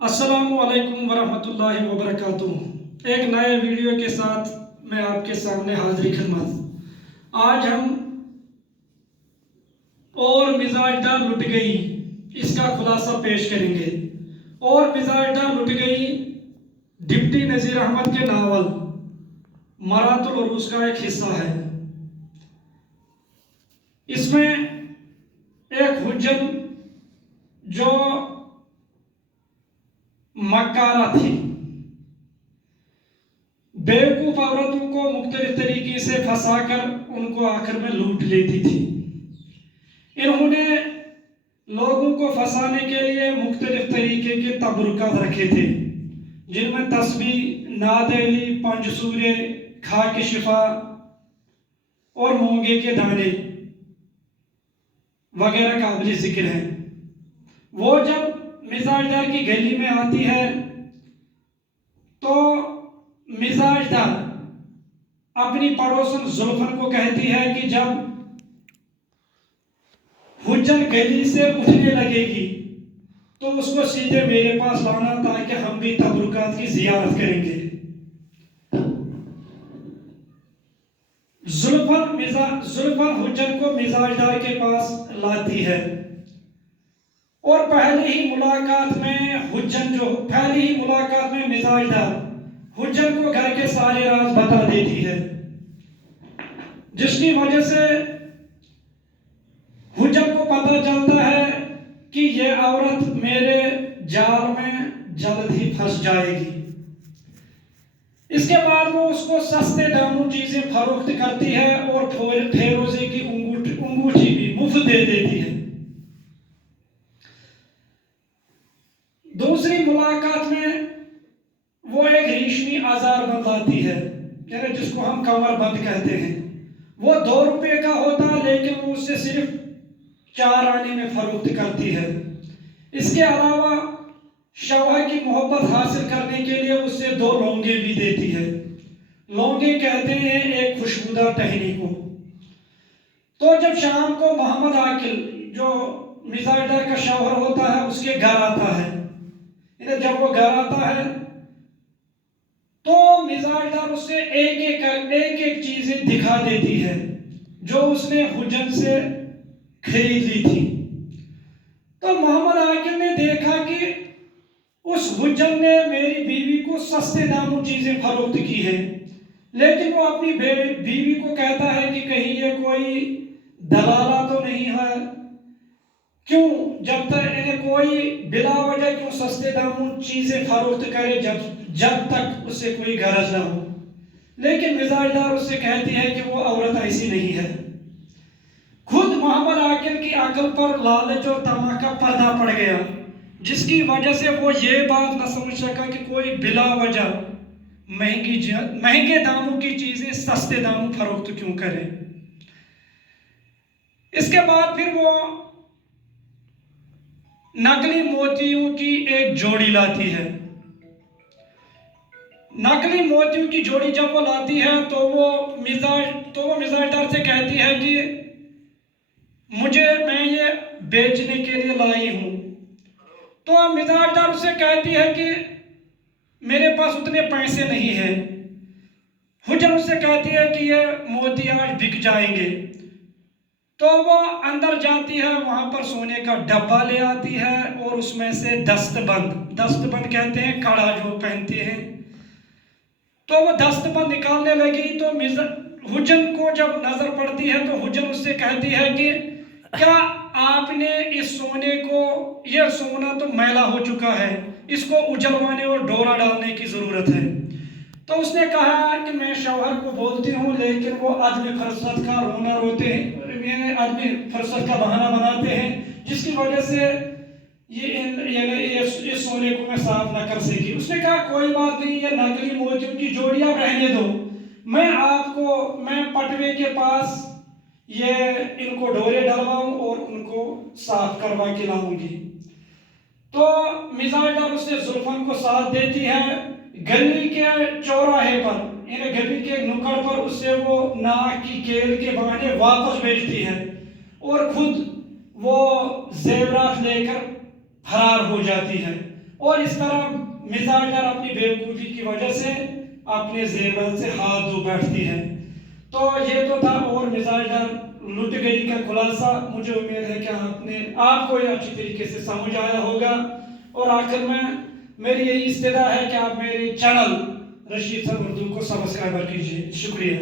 अस्सलाम वालेकुम वरहमतुल्लाहि वबरकातुह। एक नए वीडियो के साथ मैं आपके सामने हाजिरी खिदमत। आज हम और मिजाजदार लुट गई इसका खुलासा पेश करेंगे। और मिजाजदार लुट गई डिप्टी नज़ीर अहमद के नावल मरातुल उरूस का एक हिस्सा है। इसमें एक हुज्जत जो मक्कारा थी, बेवकूफ औरतों को मुख्तलिफ तरीके से फंसाकर उनको आखिर में लूट लेती थी। इन्होंने लोगों को फंसाने के लिए मुख्तलिफ तरीके के तबरुकात रखे थे, जिनमें तस्बीह, नादेली, पंजसूरे, खाक शिफा और मूंगे के दाने वगैरह काबिल जिक्र हैं। वो जब मिजाजदार की गली में आती है तो मिजाजदार अपनी पड़ोसन जुल्फन को कहती है कि जब हुज्जत गली से उठने लगेगी तो उसको सीधे मेरे पास लाना, ताकि हम भी तबरुकात की जियारत करेंगे। जुल्फन हुज्जत को मिजाजदार के पास लाती है और पहली ही मुलाकात में मिजाजदार हुज्जत को घर के सारे राज बता देती है, जिसकी वजह से हुज्जत को पता चलता है कि यह औरत मेरे जाल में जल्द ही फंस जाएगी। इसके बाद वो उसको सस्ते दामों चीजें फरोख्त करती है और फेरोजे की अंगूठी भी मुफ्त दे देती है। दूसरी मुलाकात में वो एक रेशमी आजार बंद लाती है, यानी जिसको हम कमर बंद कहते हैं। वो 2 रुपए का होता है, लेकिन वो उससे सिर्फ 4 आने में फरोख्त करती है। इसके अलावा शौहर की मोहब्बत हासिल करने के लिए उससे 2 लौंगे भी देती है। लौंगे कहते हैं एक खुशबूदार टहनी को। तो जब शाम को मोहम्मद आकिल, जो मिजाजदार का शौहर होता है, उसके घर आता है, जब वो घर आता है तो मिजाजदार उससे एक एक चीजें दिखा देती है जो उसने हुज्जत से खरीद ली थी। तो मोहम्मद आकिल ने देखा कि उस हुज्जत ने मेरी बीवी को सस्ते दामों चीजें फरोख्त की है, लेकिन वो अपनी बीवी को कहता है कि कहीं ये कोई दलाला तो नहीं है, क्यों जब तक कोई बिला वजह क्यों सस्ते दामों चीजें फरोख्त करे जब तक उसे कोई गरज ना हो। लेकिन मिजाजदार उससे कहती है कि वो औरत ऐसी नहीं है। खुद मोहम्मद आकिल की अकल पर लालच और तमा का पर्दा पड़ गया, जिसकी वजह से वो ये बात न समझ सका कि कोई बिला वजह महंगे दामों की चीजें सस्ते दामों फरोख्त क्यों करे। इसके बाद फिर वो नकली मोतियों की एक जोड़ी लाती है। नकली मोतियों की जोड़ी जब वो लाती है तो वो मिजाजदार से कहती है कि मैं ये बेचने के लिए लाई हूं। तो मिजाजदार उससे कहती है कि मेरे पास उतने पैसे नहीं है। हुज्जत उससे कहती है कि ये मोती आज बिक जाएंगे। तो वो अंदर जाती है, वहां पर सोने का डब्बा ले आती है और उसमें से दस्तबंद कहते हैं कड़ा जो पहनते हैं, तो वो दस्तबंद निकालने लगी। तो हुज्जत को जब नजर पड़ती है तो हुज्जत उससे कहती है कि क्या आपने इस सोने को, यह सोना तो मैला हो चुका है, इसको उजलवाने और डोरा डालने की जरूरत है। तो उसने कहा कि मैं शौहर को बोलती हूँ, लेकिन वो आदमी फरसत का रोना रोते हैं, आदमी फरसत का बहाना बनाते हैं, जिसकी वजह से ये सोने को मैं साफ ना कर सकी। उसने कहा कोई बात नहीं, ये नकली मोतियों की जोड़ी आप रहने दो, मैं पटवे के पास ये इनको डोरे डलवाऊं और उनको साफ करवा के लाऊंगी। तो मिजाजदार उसने जुल्फन को साथ देती है। गली के चौराहे पर, गली के नुक्कड़ पर उससे वो नाक की केल के बहाने वापस भेजती है और खुद वो जेवरात लेकर फरार हो जाती है اور اس طرح مزاج دار اپنی بیوقوفی کی وجہ سے اپنے زیور سے ہاتھ دھو بیٹھتی ہے۔ تو یہ تو تھا اور مزاج دار لٹ گئی کا خلاصہ۔ مجھے امید ہے کہ آپ کو یہ اچھی طریقے سے سمجھ آیا ہوگا، اور آخر میں میری یہی استدعا ہے کہ آپ میرے چینل رشید سر اردو کو سبسکرائبر کیجیے۔ شکریہ۔